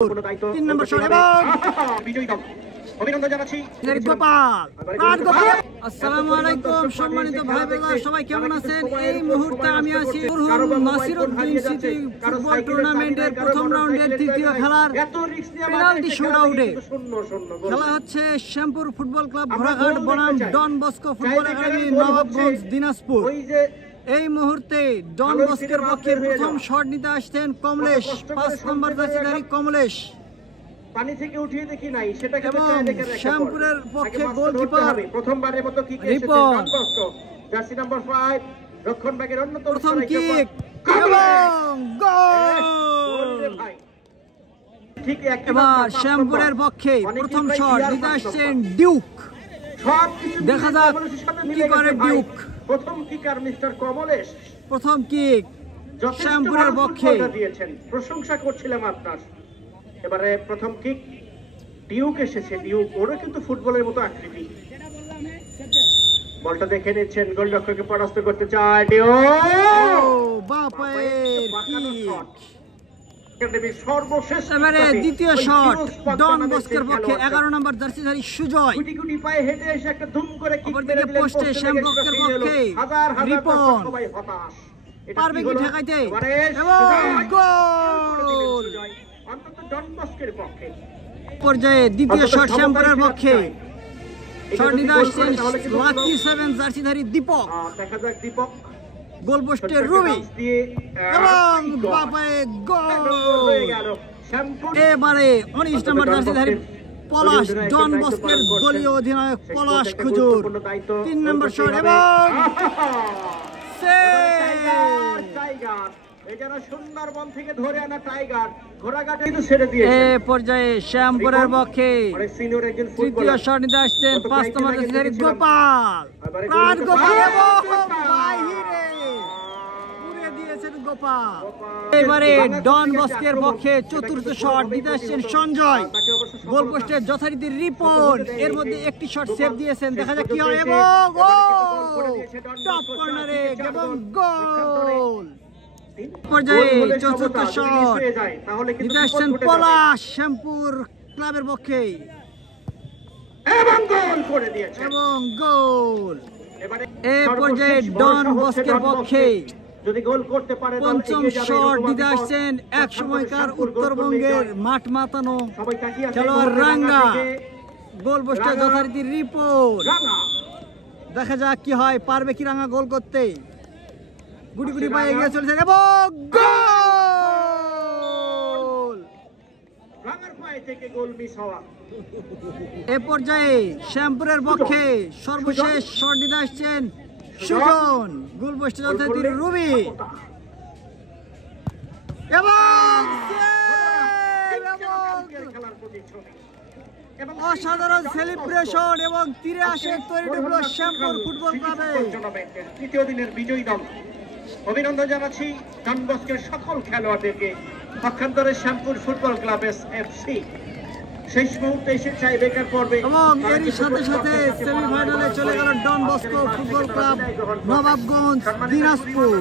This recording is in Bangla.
3 নম্বর শট এবং বিজয়ী দল অভিনন্দন জানাচ্ছি গোপাল। আসসালামু আলাইকুম সম্মানিত ভাই বোনেরা, সবাই কেমন আছেন? এই মুহূর্তে আমি আছি নাসিরউদ্দিন সিটি ফুটবল টুর্নামেন্টের প্রথম রাউন্ডের তৃতীয় খেলার পেনাল্টি শুটআউটে। খেলা হচ্ছে শ্যামপুর ফুটবল ক্লাব ঘোড়াঘাট বনাম Don Bosco football academy Nawabganj Dinajpur. এই মুহূর্তে ডন বস্কের পক্ষে প্রথম শট নিতে আসছেন কমলেশ, 5 নম্বর জার্সিধারী কমলেশ। পানি থেকে উঠিয়ে দেখি নাই সেটাকে শ্যামপুরের পক্ষে গোলকিপার প্রথমবারের মতো কিক এসেছে ডন বস্কো জার্সি নাম্বার 5 রক্ষণভাগের অন্যতম প্রথম কিক এবং গোল। ঠিক এবার শ্যামপুরের পক্ষে প্রথম শট নিতে আসছেন ডিউক। দেখা যাক কি করে ডিউক। প্রথম কিকার মিস্টার কমলেশ, প্রথম কিক শ্যামপুরের পক্ষে দিয়েছেন, প্রশংসা করছিলাম আপনার। এবারে প্রথম কিক ডিউক এসেছে, ডিউক ওরও কিন্তু ফুটবলের মতো আকৃতি। বলটা দেখে নিচ্ছেন, গোলরক্ষককে পরাস্ত করতে চায় ডিউক। সর্বশেষ এবারে দ্বিতীয় শট ডন বস্কের পক্ষে 11 নম্বর জার্সিধারী সুজয়। গুটি গুটি পায়ে হেঁটে এসে একটা ধুম করে কিক মেরে দিলেন পোস্টে। শ্যামপুরের পক্ষে রিপন সবাই হতাশ, পারবে কি ঠেকাইতে এবং গোল। অন্তত ডন বস্কের পক্ষে পর্যায়ে দ্বিতীয় শট শ্যামপুরের পক্ষে। শট নিতে আসছেন লাকি 7 জার্সিধারী দীপক। দেখা যাক দীপক গোল পোস্টে রুবি এবং বাপায়ে গোল। এবারে 19 নম্বর জার্সিধারী পলাশ, ডন বস্কের দলীয় অধিনায়ক পলাশ খুজুর। 3 নম্বর শট এবং সুন্দরবন থেকে ধরে আনা টাইগার ঘোড়াঘাটে কিন্তু ছেড়ে দিয়েছে। এই পর্যায়ে শ্যামপুরের পক্ষে তৃতীয় শট নিতে আসছেন 5 নম্বর জার্সিধারী গোপাল। গোপাল এবারে ডন বস্কের পক্ষে চতুর্থ শট দিতে আসছেন সঞ্জয়। গোল পোস্টে যথারীতি রিপন, এর মধ্যে একটি শট সেভ দিয়েছেন। দেখা যাক কি হয় এবং টপ কর্নারে এবং গোল। পর্যায়ে চতুর্থ শট দিতে আসছেন পলাশ শ্যামপুর ক্লাবের পক্ষে এবং গোল করে দিয়েছে এবং গোল। এই পর্যায়ে ডন বস্কের পক্ষে যদি গোল করতে পারে পঞ্চম শট দিতে আসছেন এক সময়কার উত্তরবঙ্গের মাঠ মাতানো খেলোয়াড় রাঙ্গা। গোল পোস্টে যথারীতি রিপোর্ট। দেখা যাক কি হয়, পারবে কি রাঙ্গা গোল করতে। গুটি গুটি পায়ে এগিয়ে চলেছে এবং গোল। রাঙ্গার পায়ে থেকে গোল মিস হওয়া। এ পর্যায়ে শ্যামপুরের পক্ষে সর্বশেষ শট দিতে আসছেন সুজন। গোল পোস্টে যথারীতি রুবি এবং অসাধারণ সেলিব্রেশন এবং তীরে আসে তৈরি হল শ্যামপুর ফুটবল ক্লাবে। তৃতীয় দিনের বিজয়ী দল অভিনন্দন জানাচ্ছি ডন বস্কের সকল খেলোয়াড়দেরকে। পক্ষান্তরে শ্যামপুর ফুটবল ক্লাব এফসি শেষ মুহূর্তে এসে টাইব্রেকার পর্বে এবং এরই সাথে সাথে সেমিফাইনালে চলে গেল Don Bosco football club Nawabganj Dinajpur.